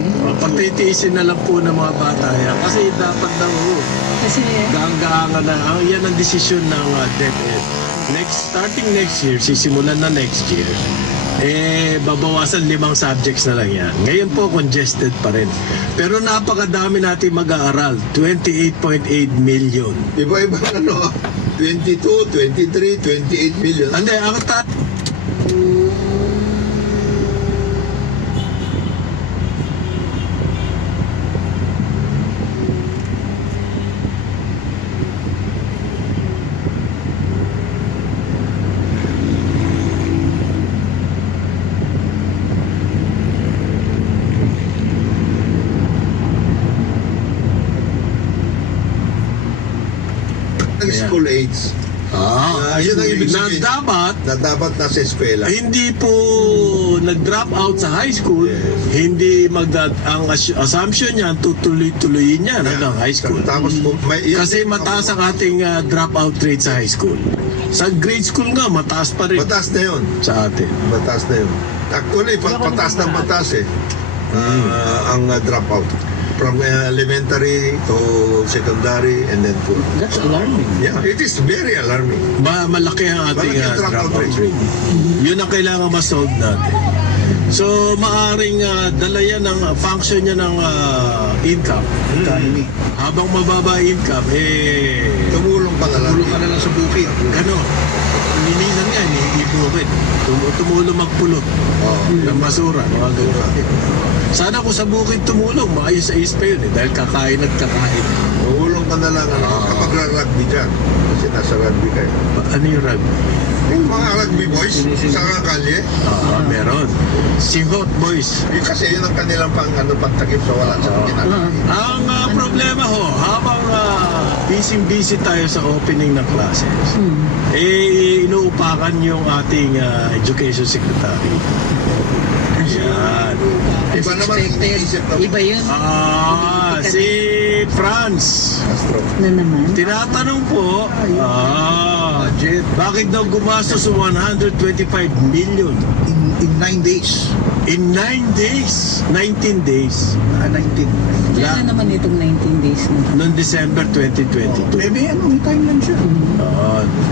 Okay. Patitiisin na lang po ng mga bata yan. Kasi dapat daw, Kasi, gaang-gaangan na. Yan ang desisyon ng DepEd. Starting next year, sisimulan na next year, babawasan 5 subjects na lang yan. Ngayon po, congested pa rin. Pero napakadami natin mag-aaral. 28.8 million. Iba-iba ano, 22, 23, 28 million. Hindi, ang School age. Yun ang ibig na sabihin. dapat Na dapat nasa eskwela. hindi po nag-drop out sa high school, hindi ang assumption niya tutuloy-tuloyin niya hanggang high school. Tapos Kasi mataas ang ating dropout rate sa high school. Sa grade school nga, mataas pa rin Mataas na yun. sa atin. Mataas na yun. Actually, pataas ng mataas eh. Ang dropout. From elementary to secondary and then to... that's alarming. Yeah, it is very alarming. Malaki ang ating Malaki ang dropout dropout rate. rate. Yun ang kailangan ma-solve natin. So, maaring dala yan ng function niya ng income. Economy. Habang mababa income, Tumulong pa na lang. Tulong ka na lang sa bukid. ano, nilisan nga, ibukid. Tumulong magpulot ng basura, mga ganun. Sana kung sa bukid tumulong, maayos-ayos pa yun dahil kakain at kakain. Tumulong ka na lang kapag rugby dyan. Kasi nasa rugby kayo. Ano yung rugby? Yung mga rugby boys sa kalye, Meron. Si Hot Boys. kasi yun ang kanilang pagtakip sa wala sa ginagawa. Ang problema ho, habang busy tayo sa opening ng classes, inuupakan yung ating education secretary. Yan. Iba naman iniisip na Iba yun. Si Franz. Castro. Na naman. Tinatanong po, bakit daw gumastos 125 million In 9 days. in 9 days, 19 days, 19. Kailan naman itong 19 days na? noong December 2022. May timeline siya.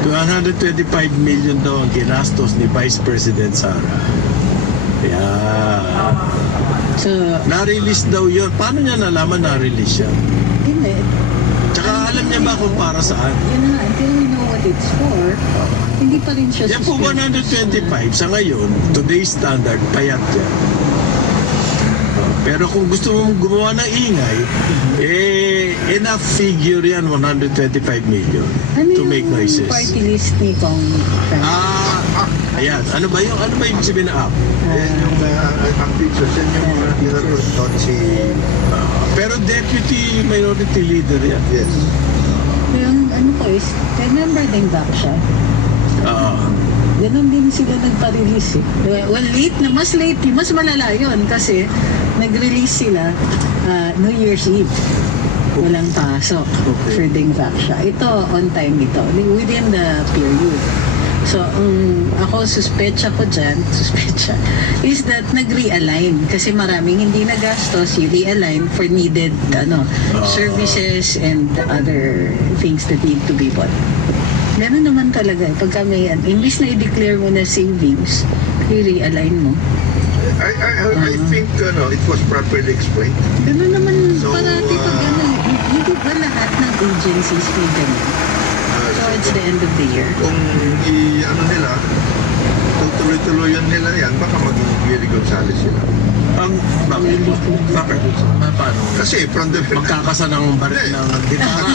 225 million daw ang ginastos ni Vice President Sara. Yeah. So, Na-release daw yun. Paano niya nalaman na-release siya? hindi. Tsaka alam niya ba kung para saan? Yun na, until we know what it's for, hindi pa rin siya Yan po 125 sa ngayon, today's standard, payat yan. Pero kung gusto mong gumawa ng ingay, enough figure yan, 125 million Ano to make yung noises. party list ni Kong Frank? Ayan. Ano ba yung sabihin na app? Yung ang pictures, yan yung ginagawa si... Pero deputy minority leader yan. Yes. Yung ano ko is, remember din back siya? Ganon din sila nagpa-release eh. Well, mas malala yun kasi nag-release sila New Year's Eve. Walang pasok for Dingvaksha. Ito, on time ito. Within the period. So, ako, suspecha ko dyan, is that nag-realign. Kasi maraming hindi nagastos, you realign for needed services and other things that need to be bought. Meron naman talaga. Pagka may, imbis na i-declare mo na savings, i-realign mo. I think it was properly explained. Gano'n naman So, parati pag gano'n. Hindi ba lahat ng agencies may gano'n? Towards the end of the year. Kung nila, kung tuloy-tuloyan nila yan, baka maging Willie Gonzales sila. Bakit? Paano? Kasi from the... Magkakasa ng baril ng gitara.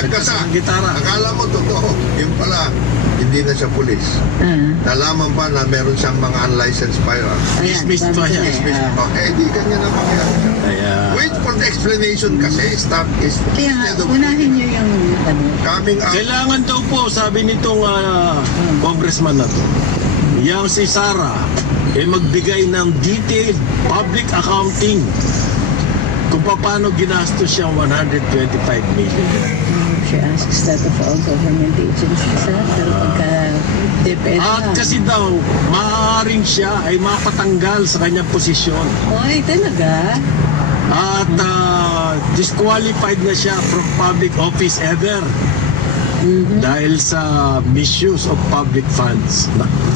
Nagkasa. ng gitara. Akala mo totoo. Yung pala, hindi na siya pulis. Nalaman pa na meron siyang mga unlicensed firearms. Dismissed pa siya. Hindi kanya na mangyari. Ayan. Wait for the explanation kasi start is Kaya nga, instead of unahin niyo yung coming out. Kailangan daw po, sabi nitong congressman na to, yang si Sara, magbigay ng detailed public accounting kung paano ginastos siyang 125 million. she asks that of all government agencies, ha? Pero pagka DepEd At na. kasi daw, maaaring siya ay mapatanggal sa kanyang posisyon. Oy, talaga? At disqualified na siya from public office ever. Dahil sa misuse of public funds.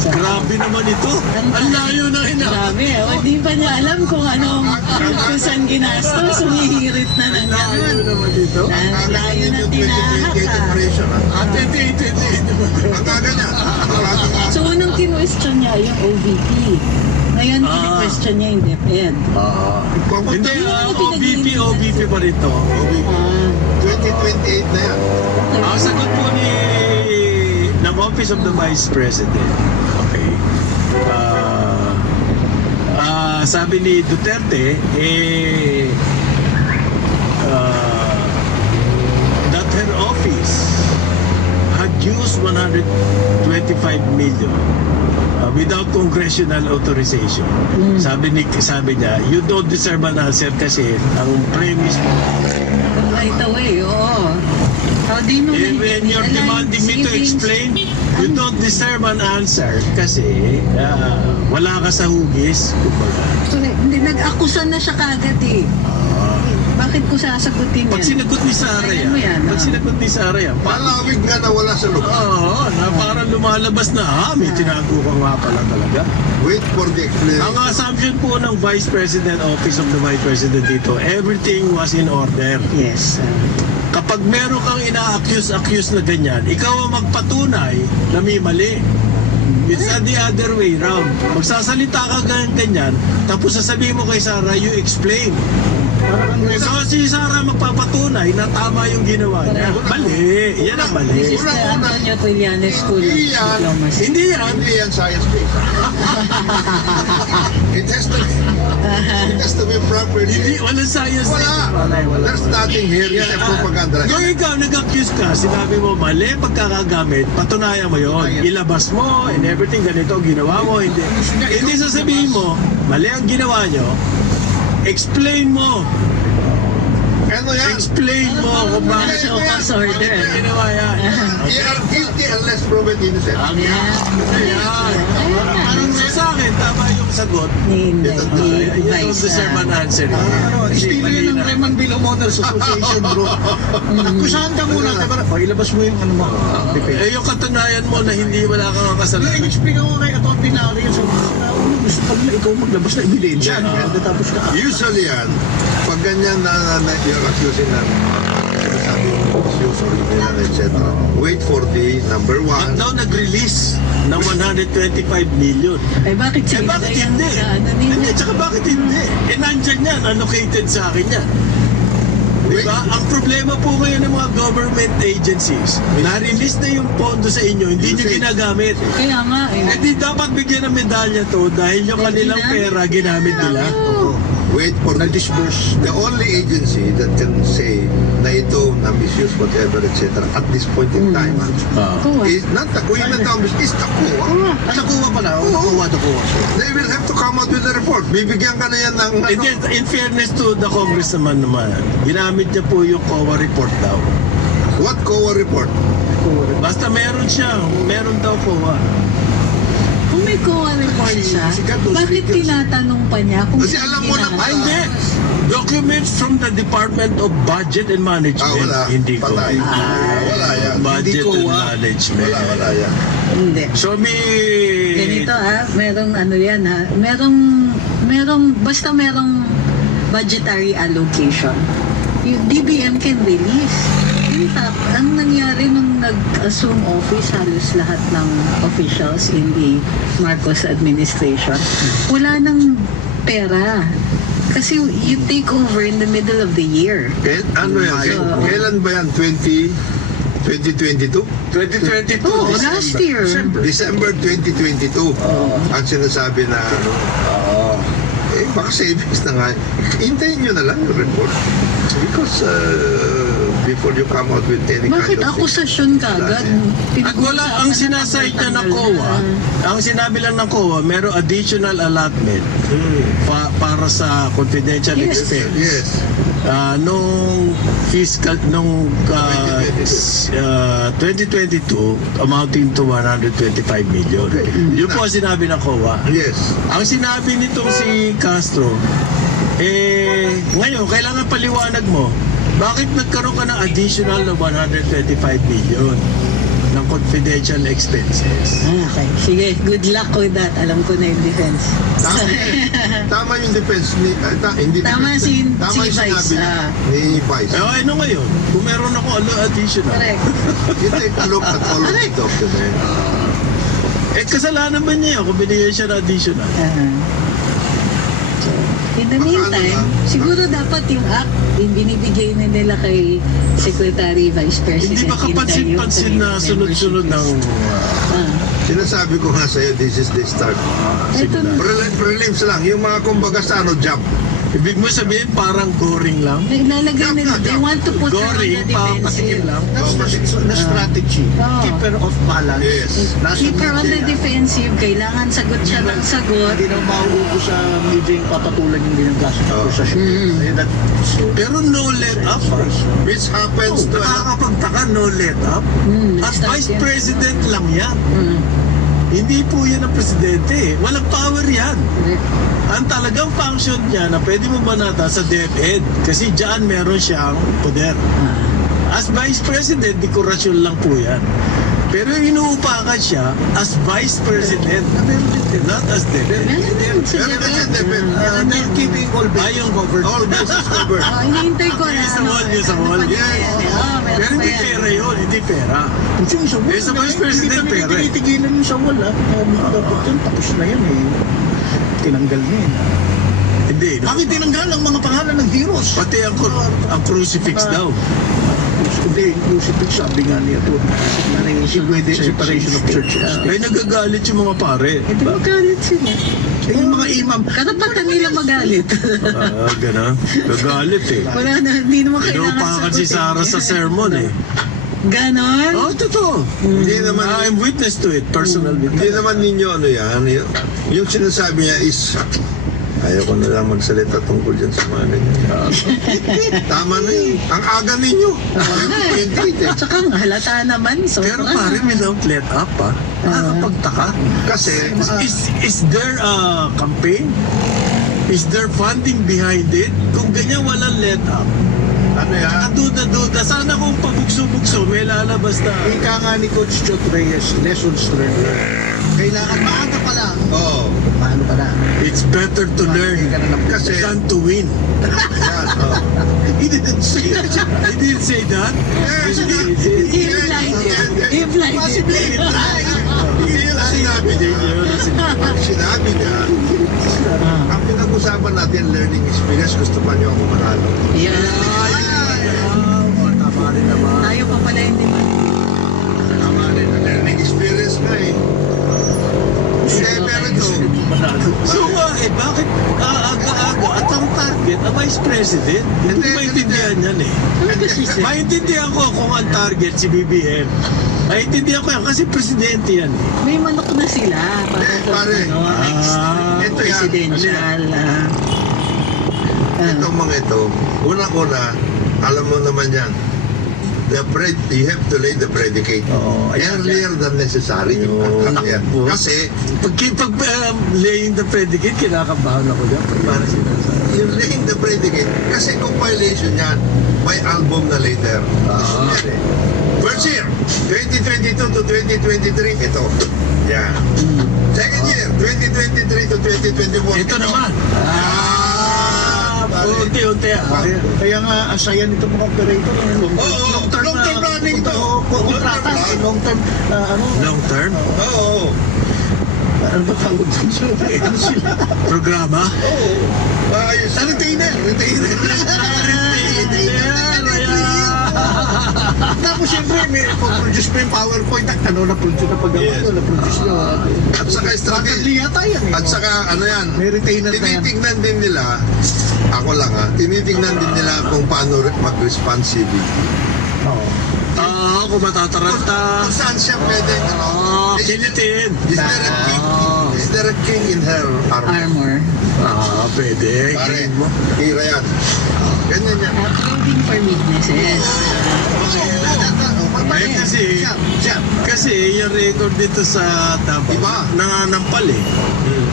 Grabe naman ito. Ang layo ng Grabe, hindi pa niya alam kung anong kung saan ginastos, humihirit na ng Ang layo gano'n. naman ito. Ang layo ng tinahak, 2028 ha? operation, ha? Hindi. Ang gaganyan. So, unang kinwestiyon niya yung OVP. Ngayon, kini-question niya yung DepEd. Hindi, OVP pa rin to. Ah, 2028 na yan. Ang sagot po ng Office of the Vice President, okay, sabi ni Duterte, that her office had used 125 million without congressional authorization. Sabi niya, you don't deserve an answer kasi ang premise mo, right away, oo. How do you know when you're demanding me to explain, you don't deserve an answer kasi wala ka sa hugis. Kumbaga. Hindi, nag-akusa na siya kagad eh. Bakit ko sasagutin yan? Pag sinagot ni Sara Kaya mo yan, pag ah. sinagot ni Sara yan, Palawig nga na wala sa lugar. Oo, na parang lumalabas na, may tinago ka nga pala talaga. Wait for the explanation. Ang assumption po ng Vice President, Office of the Vice President dito, everything was in order. Yes. Kapag meron kang ina-accuse na ganyan, ikaw ang magpatunay na may mali. It's the other way round. Magsasalita ka ganyan, tapos sasabihin mo kay Sara, you explain. So si Sara magpapatunay na tama yung ginawa niya. Mali. Yan ang This mali. is the Antonio Trillanes School of Hindi yan. Diplomacy. Hindi yan. Hindi yan science-based. It has to be properly. Hindi, walang science. Wala. There's nothing here. It's a propaganda. Kung ikaw nag-accuse ka, sinabi mo mali pagkakagamit, patunayan mo yon, ilabas mo and everything, ganito ang ginawa mo, hindi sasabihin mo, mali ang ginawa nyo, explain mo, Ano yan? explain mo kung bakit Show cause order. ginawa yan. You are guilty unless proven innocent. Ang yan. Parang sa akin, tama yung sagot. Hindi, You don't Vice. deserve an answer. Estilo yan ng Raymond Bill Models Association, bro. Kusahan ka muna. Diba? O, ilabas mo yung ano mo. Eh, yung katunayan mo na hindi wala kang kasalanan. I-explain ako kay Ato Pinari. So, gusto pag na ikaw maglabas na ebidensya. Tapos ka. Usually yan, pag ganyan na you're accusing na sinasabi yung misuse or criminal, etc. Wait for the number At one. daw nag-release ng 125 million. Ay, bakit Eh sila bakit yan hindi? sa ano nila? Hindi, tsaka bakit hindi? Eh nandyan yan, allocated sa akin yan. Diba? Ang problema po ngayon ng mga government agencies, na-release na yung pondo sa inyo, hindi nyo ginagamit. Kaya nga eh. Eh di dapat bigyan ng medalya to dahil yung kanilang pera ginamit nila. Wait for the disburse. The only agency that can say na ito na misuse whatever etc. at this point in time Kuha. is not the Kuwait Office, is the COA. Sa kuha pala. Kuha to kuha. They will have to come out with a report. Bibigyan ka na yan ng Hindi, in fairness to the Congress naman, ginamit niya po yung COA report daw. what COA report? Basta meron siya, meron daw COA. Kung may COA report siya, bakit tinatanong pa niya kung Kasi alam mo na ginagawa? Ay, hindi. Documents from the Department of Budget and Management. Wala. Hindi ko. Patay. Wala yan. Budget Hindi and ko, Management. Wala yan. Hindi. So, Ganito merong ano yan basta merong budgetary allocation. Yung DBM can release. In fact, ang nangyari nung nag-assume office halos lahat ng officials in the Marcos administration, wala nang pera. Kasi you take over in the middle of the year. Ano yan? Kailan ba yan? 2022? 2022. Oh, last year. December 2022. Ang sinasabi na baka savings na nga. Hintayin nyo na lang yung report. Because before you come out with any Bakit kind of akusasyon kagad? At wala, ang sinasite niya ng COA, ang sinabi lang ng COA, meron additional allotment para sa confidential Yes. expense. Yes. Nung fiscal, nung 2022, amounting to 125 million. Yun po ang sinabi ng COA. Yes. Ang sinabi nitong si Castro, ngayon, kailangan paliwanag mo, bakit nagkaroon ka ng additional na 125 million ng confidential expenses? Okay, sige. Good luck with that. Alam ko na yung defense. Tama yung defense ni hindi Tama defense. si Tama yung Vice, sinabi ni Vice. Ano ngayon? Kung meron ako additional. Correct. You take a look at all of the document. Kasalanan ba niya yun kung binigyan siya ng additional? So, in the Baka meantime, ano lang. siguro dapat yung act, yung binibigay na nila kay Secretary, Vice President. Hindi ba kapansin-pansin na sunod-sunod ng... Sinasabi ko nga sa'yo, this is the start. Ito na. Prelims lang. Yung mga kumbaga sa job. Ibig mo sabihin parang goring lang? Naglalagay nila, they want to put her on the Goring, patikim defensive. lang? That's the strategy. Oh. Keeper of balance. Yes. Nasa Keep her on the media. defensive. Kailangan sagot siya ng sagot. Hindi na mauupo sa media yung papatulan yung ginagawa sa akusasyon. Kaya that, Pero no let up. Which happens to Nakakapagtaka, no let up. As start Vice yan. President lang yan. Hindi po yan ang presidente. Walang power yan. Ang talagang function niya na pwede mo manata sa DepEd kasi dyan meron siyang poder. As Vice President, dekorasyon lang po yan. Pero inuupakan siya as Vice President, not as DepEd. Meron sa Pero kasi DepEd. DepEd. they're keeping all Ayong covered. all bases covered. Hinihintay ko na. Yung sa wall, yung sa wall. Ano pa Yes. yan eh. Pero Meron pa hindi yan. pera yun, hindi pera. Yung sa wall, sa Vice President, hindi pera pa eh. tinitigilan yung sa wall. Dapat yun, tapos na yan eh. Tinanggal niya eh. Hindi. No? Bakit tinanggal ang mga pangalan ng heroes? Pati ang crucifix daw. Hindi, inclusive, sabi nga niya po. Hindi pwede separation of churches. May nagagalit yung mga pare. Hindi magalit sila. Eh, yung mga imam, Katapatan nila magalit. Gana. Gagalit eh. Wala na, hindi naman kailangan Inuupakan si Sarah sa sermon eh. Ganon? Totoo. Hindi naman I'm witness to it, personal Hindi witness. naman ninyo ano yan. Yung sinasabi niya is ayaw ko na lang magsalita tungkol dyan sa mga ganyan. Tama na yun. Ang aga ninyo. At saka halata naman. So, Pero pare, without let up nakakapagtaka. Kasi Is there a campaign? Is there funding behind it? Kung ganyan walang let up, ano yan? kaduda-duda, sana kung pabugso-bugso, may lalabas na. ika nga ni Coach Chot Reyes, lessons learned. Kailangan maaga pa lang. Oo. Paano ka na? It's better to learn Kasi than to win. yan. Oh. He didn't say that. He didn't say that. Yes, Implied it. Implied it. Hindi yun ang sinabi niya. Pag sinabi niya, ang pinag-usapan natin, learning experience, gusto pa niyo ako manalo. Yeah. Tama rin naman. Tayo pa pala hindi man. Tama rin, learning experience nga eh. Hindi, pero ito, So bakit aga-aga at ang target, ang Vice President? Hindi ko maintindihan yan eh. Ano kasi siya? Maintindihan ko kung ang target si BBM. Maintindihan ko yan kasi presidente yan eh. May manok na sila. Para Eh, sa pare. next Ito yan. presidential. itong mga ito, unang-una, alam mo naman yan, you have to lay the predicate earlier than necessary. Yan. Kasi, Pag laying the predicate, kinakabahan ako dyan. Para sinasabi. yung laying the predicate, kasi compilation yan, may album na later. First year, 2022 to 2023, ito. Yan. Second year, 2023 to 2024. Ito naman. Unti-unti Kaya nga, ang saya nito mga operator. long term running ito. Kontrata. Long term, Long term? Oo. ano ba tawag dun sila? Ano sila? Programa? Ayos. Retainer. Retainer. Tapos Tapos siyempre, may produce mo yung PowerPoint. Ano na-produce na pag Yes. na-produce nyo. At saka strategy. Strategy yata yan eh. At saka ano yan, May retainer na yan. tinitingnan din nila, ako lang tinitingnan din nila kung paano mag-responsibility. Oo. Kung matataranta. Kung saan siya pwede, Kinitin. is there a king? Is there a king in her armor? Armor. Pwede. Pare, King mo. hira yan. Ganyan yan. Clothing for weaknesses. Kasi yung record dito sa Davao, Iba. nananampal eh.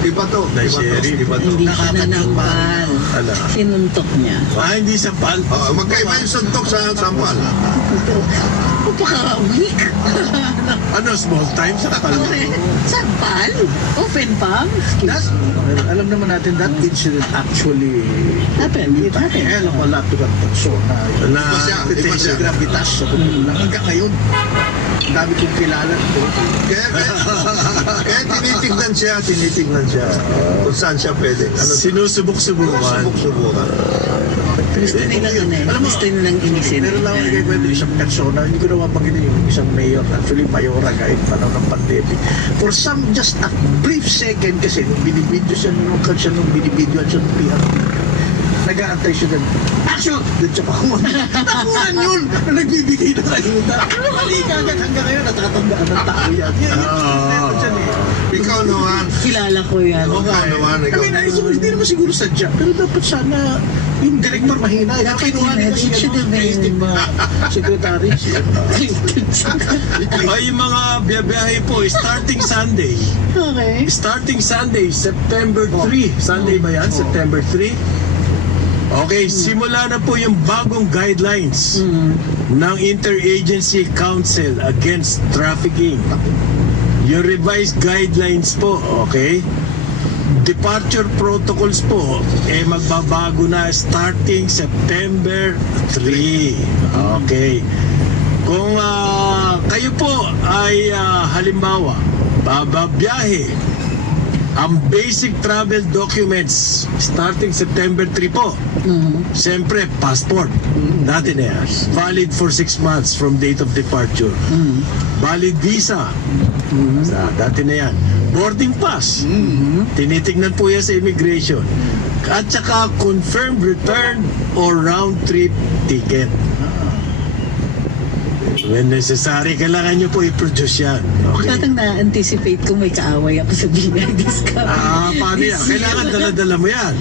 Iba to. Dahil Iba to. sheriff. Iba to. Hindi siya nanampal. Ala. Sinuntok niya. Hindi sa pal. Magkaiba yung suntok sa sampal. Pagka-weak. Ano, small time sa pal? Sampal? Open palm? That, alam naman natin that incident actually Happened. It a happened. hell of a lot to that persona. Na, Iba siya. Iba siya. Gravitas sa tumulang. Hanggang ngayon, ang dami kong kilala. Kaya tinitignan siya. Kung saan siya pwede. sinusubok-subukan. Subok-subukan. Gusto nilang gusto nilang inisin. Meron lang ako kay kwento isang persona, hindi ko na mapagin yung isang mayor, actually mayora kahit panahon ng pandemic. For some, just a brief second kasi, nung binibidyo siya, nung binibidyo siya ng PRP, nag-aantay siya ng action! Doon siya pakuha. Takunan yun! Na nagbibigay ng ayuda. Pero mali ka agad hanggang ngayon, natatandaan ng tao yan. Yan, meron siya eh. Ikaw naman. Kilala ko yan. Ikaw naman. I mean, hindi naman siguro sadya, pero dapat sana yung director mahina. Dapat Kinuha nila it should have been- secretary. Yung mga biyabiyahe po, starting Sunday. Okay. Starting Sunday, September 3. Sunday ba yan? September 3? Okay, simula na po yung bagong guidelines ng Interagency Council Against Trafficking. Yung revised guidelines po, okay? Departure protocols po, magbabago na starting September 3. Okay. Kung kayo po ay halimbawa, bababiyahe, ang basic travel documents starting September 3 po. Siyempre, passport. Dati na yan. Valid for 6 months from date of departure. Valid visa. Dati na yan. Boarding pass. Tinitingnan po yan sa immigration. At saka confirmed return or round trip ticket. When necessary, kailangan nyo po i-produce yan. Okay. Patang na-anticipate kung may kaaway ako sa BIDs ka. Paano yan? Kailangan dala-dala mo yan.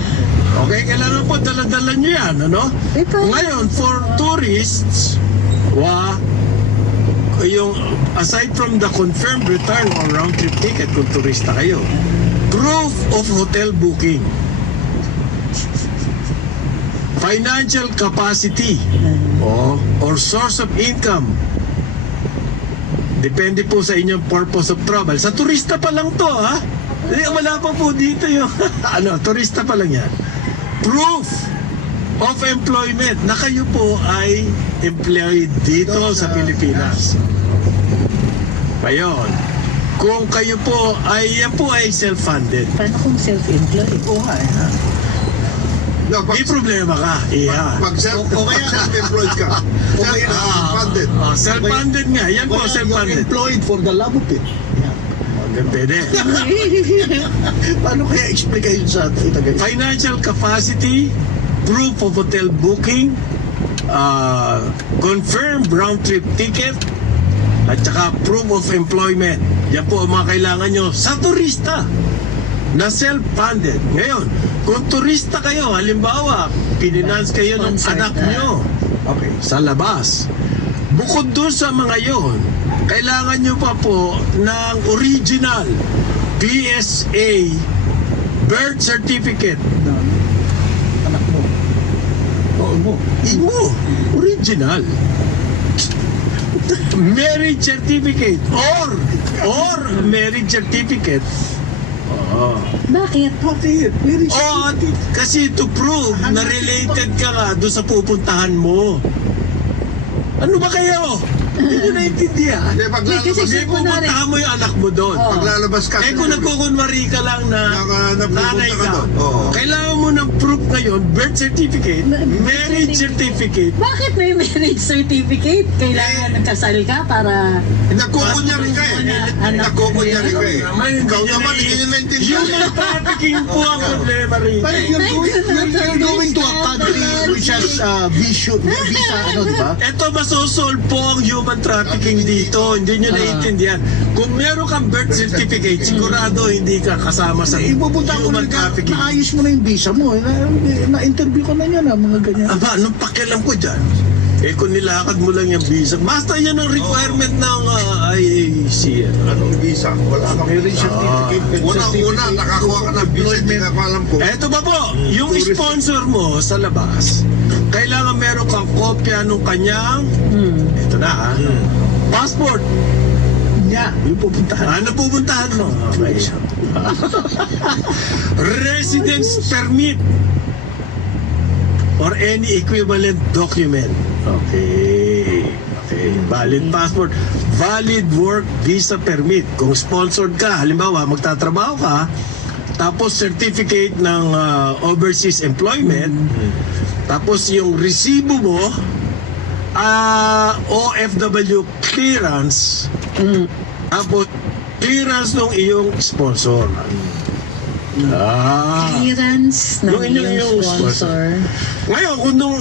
Okay, kailangan po dala-dala nyo yan, ano? Ito. Ngayon, for tourists, yung aside from the confirmed return or round trip ticket kung turista kayo, proof of hotel booking, financial capacity, or source of income. Depende po sa inyong purpose of travel. Sa turista pa lang to, ha? Wala pa po dito yung turista pa lang yan. Proof of employment na kayo po ay employed dito sa Pilipinas. Ngayon, kung kayo po ay, yan po ay self-funded. Paano kung self-employed? No, May problema ka. pag self-employed ka, self-funded. Self-funded nga. Yan po, You're self-funded. employed for the love of it. Pwede. Paano kaya explication sa atin? Financial capacity, proof of hotel booking, confirmed round trip ticket, at saka proof of employment. Yan po ang mga kailangan nyo sa turista na self-funded. Ngayon, kung turista kayo, halimbawa, pininance kayo ng Sponsored anak na. nyo sa labas. Bukod doon sa mga yon, kailangan nyo pa po ng original PSA birth certificate. Anak mo. Oo mo. Imo, original. Marriage certificate or marriage certificate. Bakit? Bakit? Very Kasi to prove na related ka nga doon sa pupuntahan mo. Ano ba kayo? Hindi nyo naintindihan. Hindi, paglalabas, Kasi Kasi pupuntahan mo yung anak mo doon. paglalabas ka, Kung nagkukunwari ka lang na napupunta nanay ka ka, doon. Oo. kailangan mo ng proof ngayon, birth certificate, marriage certificate. Bakit may marriage certificate? Kailangan kasal ka para... Nakukunya rin ka eh. Anak- Nakukunya rin ka eh. Naman, Ikaw hindi naman, nyo hindi nyo naintindihan. Human trafficking po ang problema rin. But you're going to a country which has visa, ano, di ba? Ito masosolve po ang human trafficking dito. Hindi nyo naiintindihan. Kung meron kang birth certificate, sigurado hindi ka kasama sa Ipupunta ko na human trafficking. naayos mo na yung visa mo. Na-interview ko na yan, mga ganyan. Aba, anong pakialam ko dyan? Eh kung nilakad mo lang yung visa, basta yan ang requirement ng IAC. Anong visa? Wala kang Marriage certificate, birth Una, certificate, nakakuha ka ng visa, hindi ka pa alam ko. Eto ba po, yung sponsor mo sa labas, kailangan meron kang kopya nung kanyang, ito na ha, passport. Yeah, yung pupuntahan. Ano pupuntahan mo? Okay. Residence permit or any equivalent document. Okay. Okay. Valid passport. Valid work visa permit. Kung sponsored ka, halimbawa magtatrabaho ka, tapos certificate ng overseas employment, tapos yung resibo mo, OFW clearance, tapos clearance ng iyong sponsor. Clearance ng Yung inyong iyong sponsor. Ngayon, kung nung